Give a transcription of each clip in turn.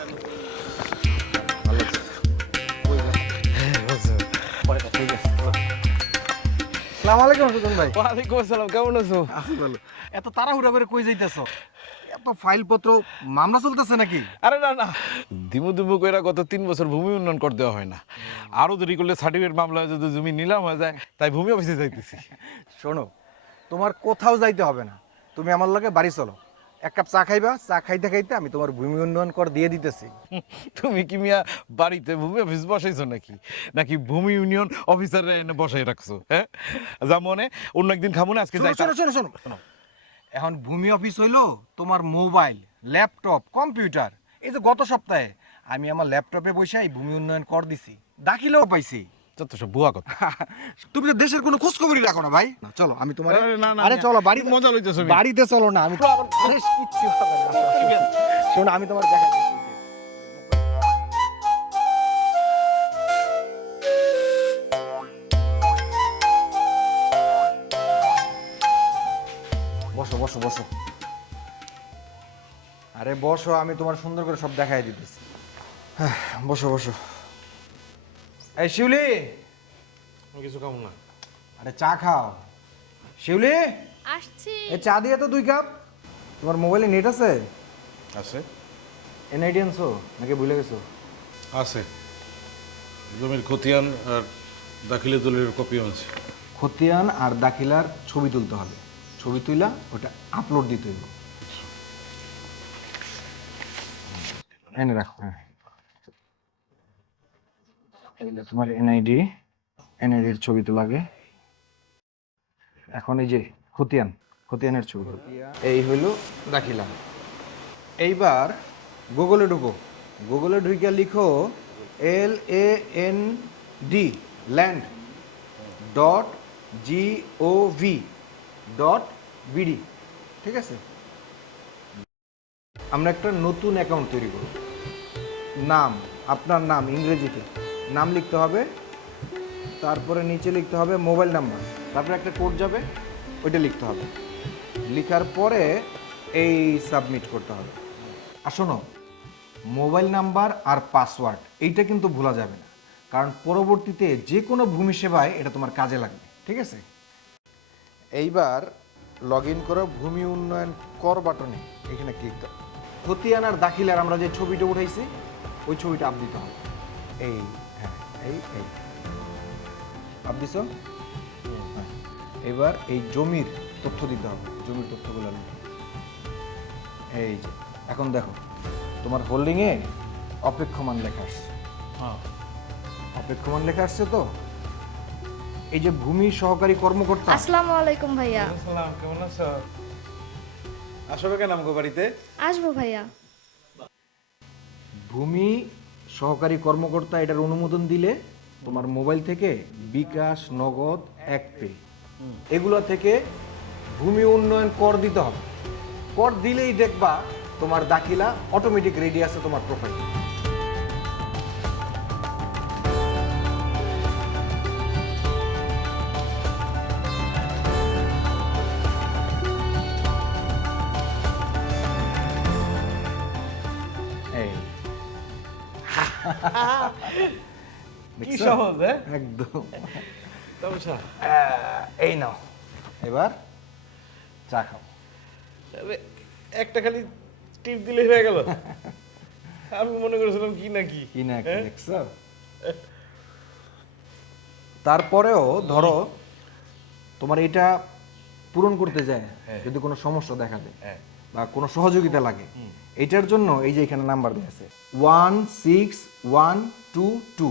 ভালো আছে। পরে কথা ঠিক আছে। আসসালামু আলাইকুম সুজন ভাই। ওয়ালাইকুম আসসালাম, কেমন আছো? আছি ভালো। এত তাড়াহুড়া করে কই যাইতেছো? এত ফাইলপত্র মামলা চলতেছে নাকি? আরে না না, দিমু দিমু কইরা গত 3 বছর ভূমি উন্নয়ন কর দেওয়া হয় না। আরো দেরি করলে সার্টিফিকেট মামলা যদি জমি নিলাম হয়ে যায়, তাই ভূমি অফিসে যাইতেছি। শোনো, তোমার কোথাও যাইতে হবে না। তুমি আমার লগে বাড়ি চলো। এক কাপ চা খাইবা, চা খাইতে খাইতে আমি তোমার ভূমি উন্নয়ন কর দিয়ে দিতেছি। তুমি কি মিয়া বাড়িতে ভূমি অফিস বসাইছো নাকি, নাকি ভূমি ইউনিয়ন অফিসার এনে বসাই রাখছো? হ্যাঁ, যা মনে অন্য একদিন খাবো না, আজকে শোনো যাই। শোনো শোনো শোনো শোনো। এখন ভূমি অফিস হইলো তোমার মোবাইল, ল্যাপটপ, কম্পিউটার। এই যে গত সপ্তাহে আমি আমার ল্যাপটপে বসে এই ভূমি উন্নয়ন কর দিছি, দাখিলেও পাইছি। যত সব বুয়া কথা। তুমি তো দেশের কোনো খোঁজ খবরই রাখো না ভাই। না, চলো আমি তোমার আরে না, না, আরে না, চলো বাড়ি মজা লইতেছো। বাড়িতে চলো না, আমি আরে কিচ্ছু হবে না, আসো, আসো। শোনো আমি তোমার দেখাই দিচ্ছি। বসো বসো বসো। আরে বসো, আমি তোমার সুন্দর করে সব দেখাই দিতেছি। হ্যাঁ, বসো বসো। এই শিউলি, কিছু খাবো না। আরে চা খাও। শিউলি, আসছি। এই চা দিয়ে তো 2 কাপ। তোমার মোবাইলে নেট আছে? আছে এনআইডি আনছো নাকি ভুলে গেছো? আছে, জমির খতিয়ান আর দাখিলে দলিলের কপিও আছে। খতিয়ান আর দাখিলার ছবি তুলতে হবে। ছবি তুইলা ওটা আপলোড দিতে হইব। এনে রাখো। হ্যাঁ, এইটা তোমার এনআইডি। এনআইডির ছবি তো লাগে। এখন এই যে খতিয়ান, খতিয়ানের ছবি। এই হইল দাখিলা। এইবার গুগলে ঢুকো। গুগলে ঢুকে লিখো LAND ল্যান্ড .gov.bd। ঠিক আছে, আমরা একটা নতুন অ্যাকাউন্ট তৈরি করব। নাম, আপনার নাম ইংরেজিতে নাম লিখতে হবে, তারপরে নিচে লিখতে হবে মোবাইল নাম্বার, তারপরে একটা কোড যাবে, ওইটা লিখতে হবে। লিখার পরে এই সাবমিট করতে হবে। আর শোনো, মোবাইল নাম্বার আর পাসওয়ার্ড এইটা কিন্তু ভোলা যাবে না, কারণ পরবর্তীতে যে কোনো ভূমি সেবায় এটা তোমার কাজে লাগবে। ঠিক আছে, এইবার লগ ইন করো ভূমি উন্নয়ন কর বাটনে, এখানে ক্লিক করো। খতিয়ান আর দাখিলার আমরা যে ছবিটা উঠাইছি ওই ছবিটা আপ দিতে হবে। এই, হ্যাঁ, এই এই আপ দিছ। হ্যাঁ, এবার এই জমির তথ্য দিতে হবে, জমির তথ্যগুলো লিখো। এই যে এখন দেখো তোমার হোল্ডিংয়ে অপেক্ষমান লেখা আসছে। অপেক্ষমান লেখা আসছে তো। এই যে ভূমি সহকারী কর্মকর্তা, আসসালামু আলাইকুম ভাইয়া। আসসালাম, কেমন আছো? আসবে কেন আমগো বাড়িতে? আসবো ভাইয়া। ভূমি সহকারী কর্মকর্তা এটার অনুমোদন দিলে তোমার মোবাইল থেকে বিকাশ, নগদ, এক পে এগুলো থেকে ভূমি উন্নয়ন কর দিতে হবে। কর দিলেই দেখবা তোমার দাখিলা অটোমেটিক রেডি আছে তোমার প্রোফাইল। এই কি সহজ, হ্যাঁ? একদম। সমস্যা এই নাও, এবার চা খাও। একটা খালি টিপ দিলে হয়ে গেল। আমি মনে করেছিলাম কি নাকি কি না কি দেখছো? তারপরেও ধরো তোমার এটা পূরণ করতে যায় যদি কোনো সমস্যা দেখা দেয় বা কোনো সহযোগিতা লাগে, এটার জন্য এই যে এখানে নাম্বার দেওয়া আছে 16122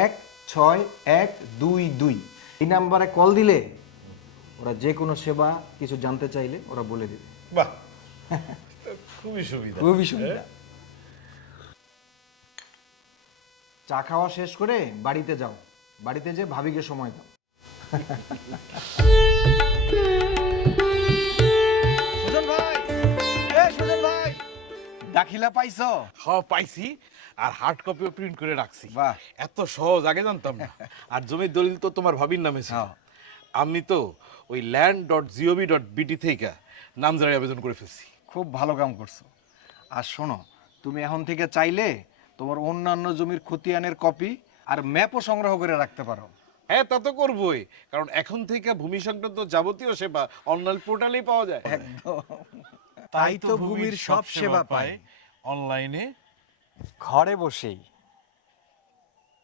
16122। এই নাম্বারে কল দিলে ওরা যে কোনো সেবা কিছু জানতে চাইলে ওরা বলে দিবে। বাহ, খুবই সুবিধা। খুবই সুবিধা। চা খাওয়া শেষ করে বাড়িতে যাও, বাড়িতে যে ভাবিকে সময় দাও। সুজন ভাই, সুজন ভাই, দাখিলা পাইছো? পাইছি, আর হার্ড কপিও প্রিন্ট করে রাখছি। বাহ। এত সহজ আগে জানতাম না। আর জমির দলিল তো তোমার ভাবির নামে ছিল। হ্যাঁ। আমি তো ওই land.gov.bt থেকে নামজারি আবেদন করে ফেলছি। খুব ভালো কাম করছো। আর শোনো, তুমি এখন থেকে চাইলে তোমার অন্যান্য জমির খতিয়ানের কপি আর ম্যাপও সংগ্রহ করে রাখতে পারো। হ্যাঁ, তা তো করবোই, কারণ এখন থেকে ভূমি সংক্রান্ত যাবতীয় সেবা অনলাইন পোর্টালেই পাওয়া যায়। তাই তো ভূমির সব সেবা পায় অনলাইনে। ঘরে বসেই।